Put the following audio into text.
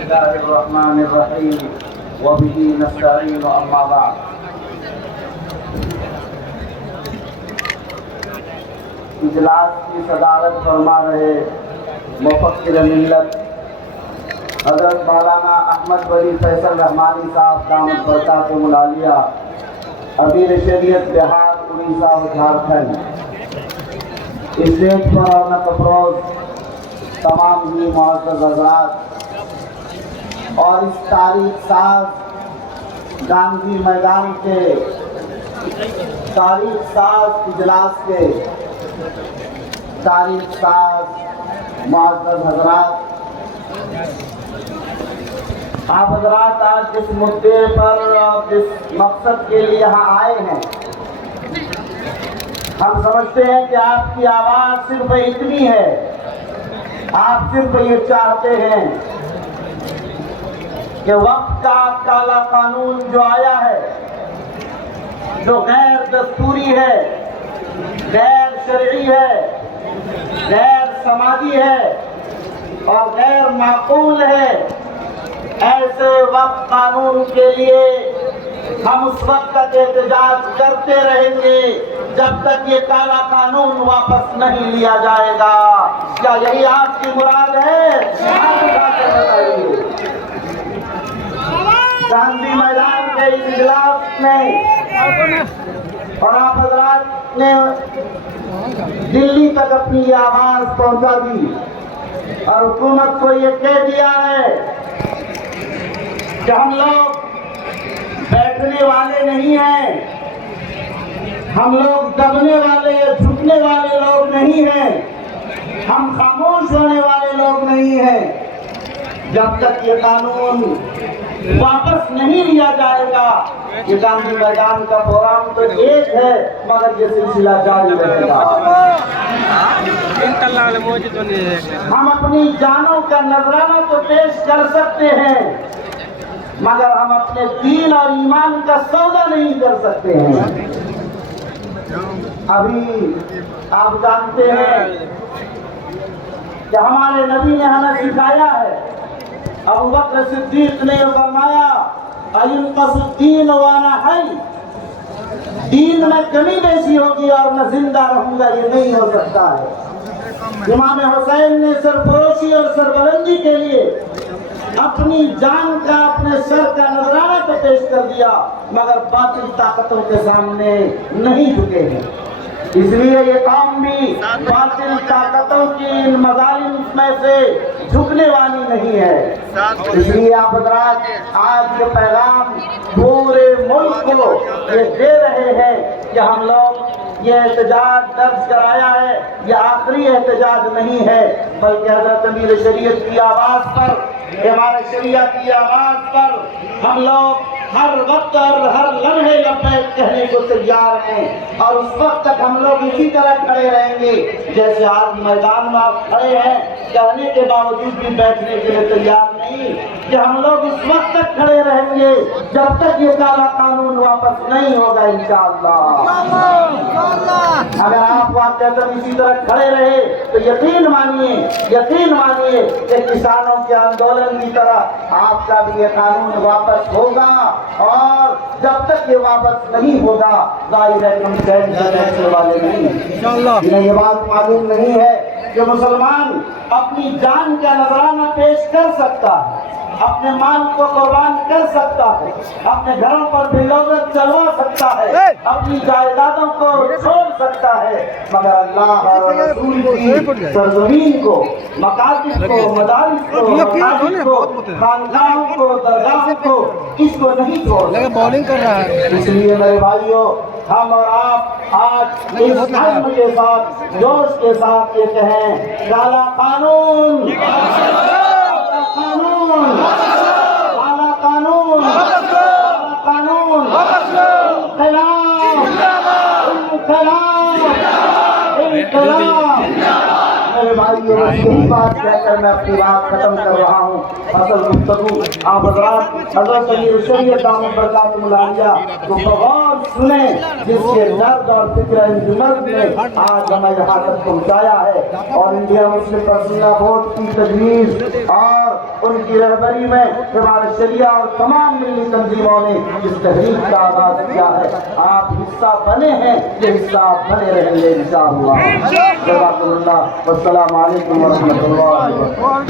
الله الرحمن الرحيم وبه نستعين أما بعد اجلاس کی صدارت فرما رہے مفکر ملت حضرت مولانا احمد ولی فیصل رحمانی صاحب دامت برکاتہم العالیہ امیر شریعت بہار اڑیسہ و جھارکھنڈ، اسٹیج پر رونق افروز تمام ہی معزز حضرات اور اس تاریخ ساز گاندھی میدان کے تاریخ ساز اجلاس کے تاریخ ساز معزز حضرات، آپ حضرات آج جس مدعے پر اور جس مقصد کے لیے یہاں آئے ہیں، ہم سمجھتے ہیں کہ آپ کی آواز صرف اتنی ہے، آپ صرف یہ چاہتے ہیں کہ وقت کا کالا قانون جو آیا ہے، جو غیر دستوری ہے، غیر شرعی ہے، غیر سماجی ہے اور غیر معقول ہے، ایسے وقت قانون کے لیے ہم اس وقت تک احتجاج کرتے رہیں گے جب تک یہ کالا قانون واپس نہیں لیا جائے گا۔ کیا یہی آپ کی مراد ہے؟ گاندھی میدان کے اس اجلاس میں اور آپ حضرات نے دلی تک اپنی یہ آواز پہنچا دی اور حکومت کو یہ کہہ دیا ہے کہ ہم لوگ بیٹھنے والے نہیں ہیں، ہم لوگ دبنے والے یا جھکنے والے لوگ نہیں ہیں، ہم خاموش ہونے والے لوگ نہیں ہیں جب تک یہ قانون واپس نہیں لیا جائے گا۔ یہ گاندھی میدان کا پروگرام تو ایک ہے مگر یہ سلسلہ جاری رہے گا۔ ہم اپنی جانوں کا نذرانہ تو پیش کر سکتے ہیں مگر ہم اپنے دین اور ایمان کا سودا نہیں کر سکتے ہیں۔ ابھی آپ جانتے ہیں کہ ہمارے نبی نے ہمیں سکھایا ہے، ابو بکر صدیق نے یہ فرمایا اَيُنْقَصُ الدِّينُ وَأَنَا حَيٌّ، دین میں کمی بیشی ہوگی اور میں زندہ رہوں گا، یہ نہیں ہو سکتا ہے۔ امام حسین نے سرفروشی اور سربلندی کے لیے اپنی جان کا اپنے سر کا نذرانہ تو پیش کر دیا مگر باطل طاقتوں کے سامنے نہیں جھکے ہیں۔ اس لیے یہ قوم بھی باطل طاقتوں کی ان مظالم میں سے جھکنے والی نہیں ہے۔ اس لیے آپ حضرات آج یہ پیغام پورے ملک کو یہ دے رہے ہیں کہ ہم لوگ یہ احتجاج درج کرایا ہے، یہ آخری احتجاج نہیں ہے بلکہ حضرت امیر شریعت کی آواز پر، ہمارے شریعہ کی آواز پر ہم لوگ ہر وقت اور ہر لمحے لبیک کہنے کو تیار ہیں اور اس وقت تک ہم لوگ اسی طرح کھڑے رہیں گے جیسے آج میدان میں آپ کھڑے ہیں، کہنے کے باوجود بھی بیٹھنے کے لیے تیار نہیں، کہ ہم لوگ اس وقت تک کھڑے رہیں گے جب تک یہ کالا قانون واپس نہیں ہوگا انشاءاللہ۔ اگر آپ واقعہ اسی طرح کھڑے رہے تو یقین مانیے کہ کسانوں کے آندولن کی طرح آپ کا بھی یہ قانون واپس ہوگا اور جب تک یہ واپس نہیں ہوگا ظاہر ہے ہم چین سے بیٹھنے والے نہیں ہیں۔ انہیں یہ بات معلوم نہیں ہے کہ مسلمان اپنی جان کا نذرانہ پیش کر سکتا ہے، اپنے مال کو قربان کر سکتا ہے، اپنے گھروں پر بلوغت چلوا سکتا ہے، اپنی جائیدادوں کو چھوڑ سکتا ہے مگر اللہ اور رسول کی سرزمین کو، مکاتب کو، مدارس کو، مساجد کو، خانقاہوں کو، درگاہوں کو، اس کو نہیں چھوڑ سکتا۔ اس لیے میرے بھائیوں، ہم اور آپ آج اس عزم کے ساتھ، جوش کے ساتھ یہ کہیں کالا قانون، کالا قانون، کالا قانون، کالا قانون، انقلاب، انقلاب، انقلاب۔ میرے بھائیوں بس یہی بات کہہ کر میں اپنی بات ختم کر رہا ہوں. اصل گفتگو آپ حضرات حضرت امیر شریعت دامت برکاتہ العالیہ کو بغور سنیں، جس کے درد اور فکر مرد نے آج ہمیں یہاں تک پہنچایا ہے. اور انڈیا مسلم پرسنل بورڈ کی تجویز اور ان کی رہبری میں ہمارے شریعہ اور تمام ملی تنظیموں نے اس تحریک کا آغاز کیا ہے. آپ حصہ بنے ہیں، یہ حصہ آپ بنے رہیں گے انشاءاللہ. جزاکم اللہ. والسلام علیکم ورحمۃ اللہ وبرکاتہ.